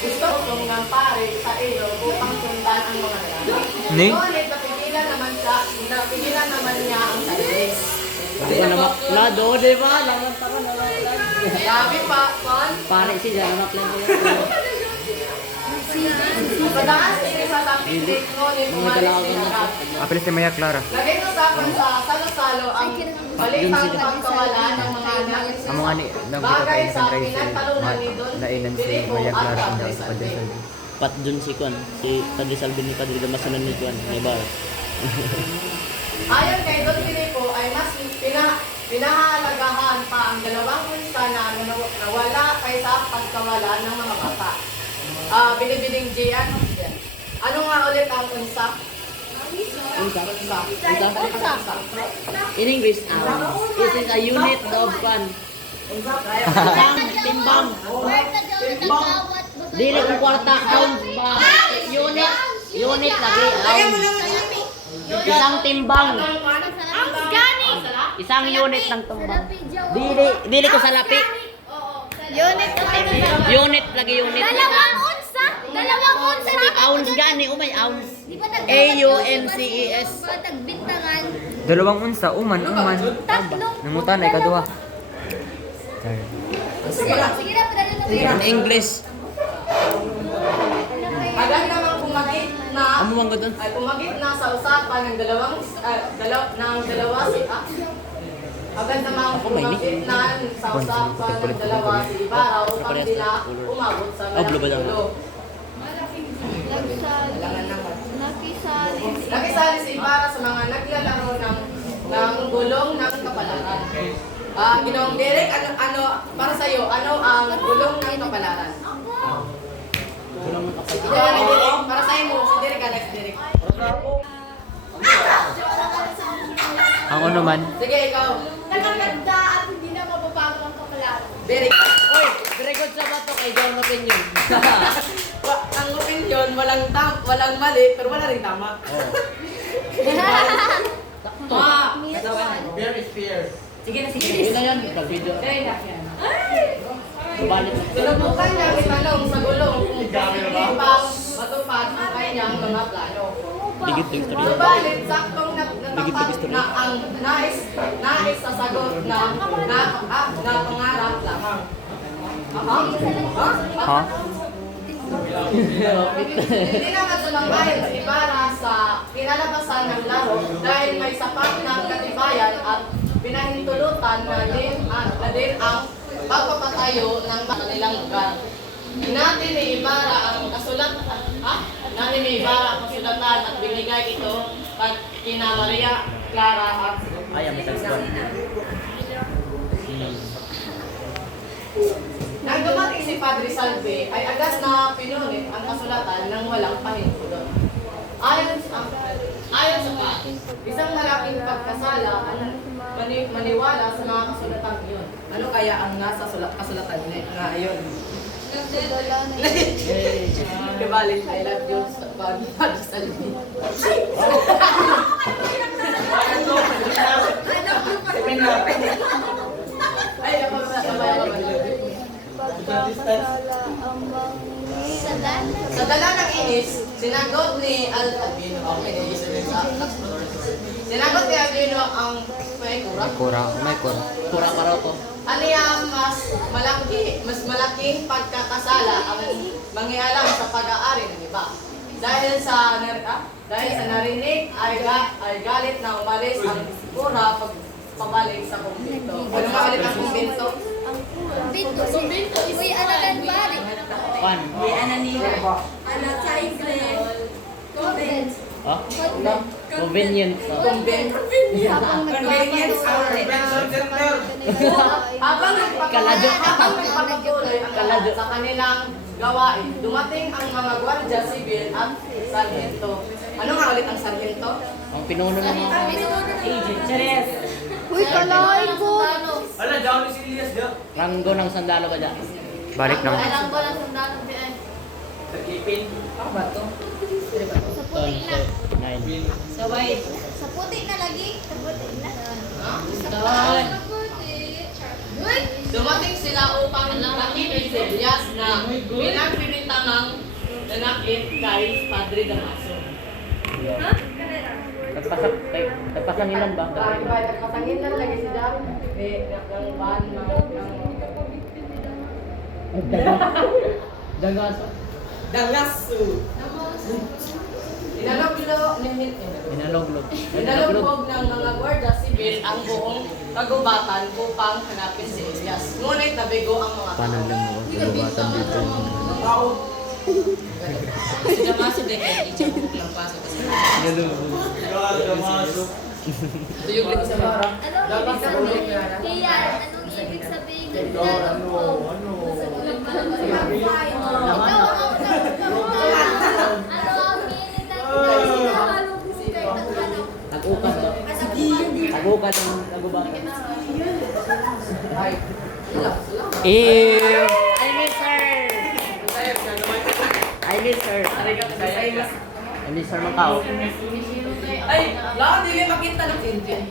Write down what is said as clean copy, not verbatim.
gusto kong ng pare sa iyo upang sundan ang mga lalaki. Ni? Ngunit napigilan naman niya ang sarili. Hindi ka naman lado, di ba? Langan pa ka naman. Sabi pa, Juan, Pare siya, naman lang. pagdaan sila sa tapindig, ngunit umalis din agad. Apelis si Maya Clara. Naging usapan sa salo-salo ang balitang pagkawala ng mga anak. Ang mga ni nagbuka Bagay tayo sa sa Tracy. pinagtalunan ni Don Nainan si Filipo Maya at Clara sa Padre sa Salvi. Padre. Pat dun si Kwan, si Padre Salvin ni Padre Damasanan ni Kwan, ni Bar. Ayon kay Don Filipo ay mas pinahalagahan pa ang dalawang punsa na nawala kaysa pagkawala ng mga bata. Binibining Gian, ano nga ulit ang unsa? Unsa. In English, it is a unit of Kwan. Isang timbang. Dili kung kwarta, ounce ba? Unit lagi, ounce. Isang timbang. Isang unit ng tumbang. Dili ko sa lapi. Unit na timbang. Unit lagi unit. Dalawang unsa? Dalawang unsa di ba? Ounce gani, umay ounce. Di ba A-U-N-C-E-S. tagbintangan? Dalawang unsa, uman. Tatlong. Nangutan ay kaduha. Sige na, padala na mo. In English. Agad namang kumagit na Amo man gudon. ay kumagit na sa usapan ng dalawa si agad namang kumagit na sa usapan ng dalawa si Ibarra upang sila umabot sa dulo. Nakisali. Nakisali si Ibarra sa mga naglalaro ng gulong ng kapalaran. Ginoong Derek, ano para sa iyo, ano ang gulong ng kapalaran? Derek, para sa iyo, si Derek, Alex Derek. Ang ano man, Sige, ikaw. Nakaganda at hindi na mababago ang kapalaran. Derek. Oy, very good sa bato kay John opinion. Ang opinion, walang mali, pero wala rin tama. Yun na yan, pag-video. Balik. Sinubukan niya itanong sa gulong kung pang matupad ang kanyang mga plano. Digit-digit rin. Subalit, saktong natapad na ang nais sa sagot na pangarap lamang. ha? Hindi naman sumang-ayon si Ibarra sa kinalabasan ng laro dahil may sapat ng katibayan at pinahintulutan na din ang pagpapatayo ng kanilang lugar. Hinati ni Ibarra ang kasulatan, at binigay ito kina Maria Clara at Ay, may tagpuan. nang dumating si Padre Salvi ay agad na pinunit ang kasulatan ng walang pahintulot. Ayon sa isang malaking pagkasala ang maniwala sa mga kasulatan yun. Ano kaya ang nasa kasulatan na yun? Kabalik, I love you sa Padre Salvi. Ay, ako sa dala ng inis, sinagot ni Albino. Okay, sinagot ni Albino ang may kura. May kura. Pura para ko. Aniya mas malaking pagkakasala ang mangialam sa pag-aari ng iba. Dahil sa narinig ay galit na umalis ang kura pabalik sa kumbento. Ano nga ulit ang kumbento? Binto. Uy, ananan bari. Kwan. Ha? Convenient. Convenience Habang nagpapatuloy ang sa kanilang gawain, dumating ang mga gwardiya sibil at sargento. Ano nga ulit ang sargento? Ang pinuno ng mga agent. Uy, kalain ko. Ranggo ng sandalo ba dyan? Balik naman. Alam ko lang sundalo di ay. Sa puti na. 9. Sa puti na lagi. Sa puti na. Doon. Uy! Dumating sila upang nakipin si Elias na pinagpilitan na nanakit kay Padre Damaso. Nagpasangilan ba? Dahil ba, nagpasangilan lagi si Dam. Ng ban, Dagaso. Dangasu. Inaloglog. Inalugog ng mga gwardiya sibil ang buong kagubatan upang hanapin si Elias. Ngunit nabigo ang mga Paano lang mo? Gabatan dito. Si Damaso din ay i-check lang pasok kasi. Tuyog dito sa bara. Anong ibig sabihin? Iyan, anong ibig sabihin ng nilalugkog? Ano ang meaning ng nilalugkog kay Tagalog? Nag-ukat ba? Nag-ukat ang nagubatan. Ay, wala. Ew! I miss her! I miss her. I miss her Macau. Ay, lahat hindi makita ng Indian.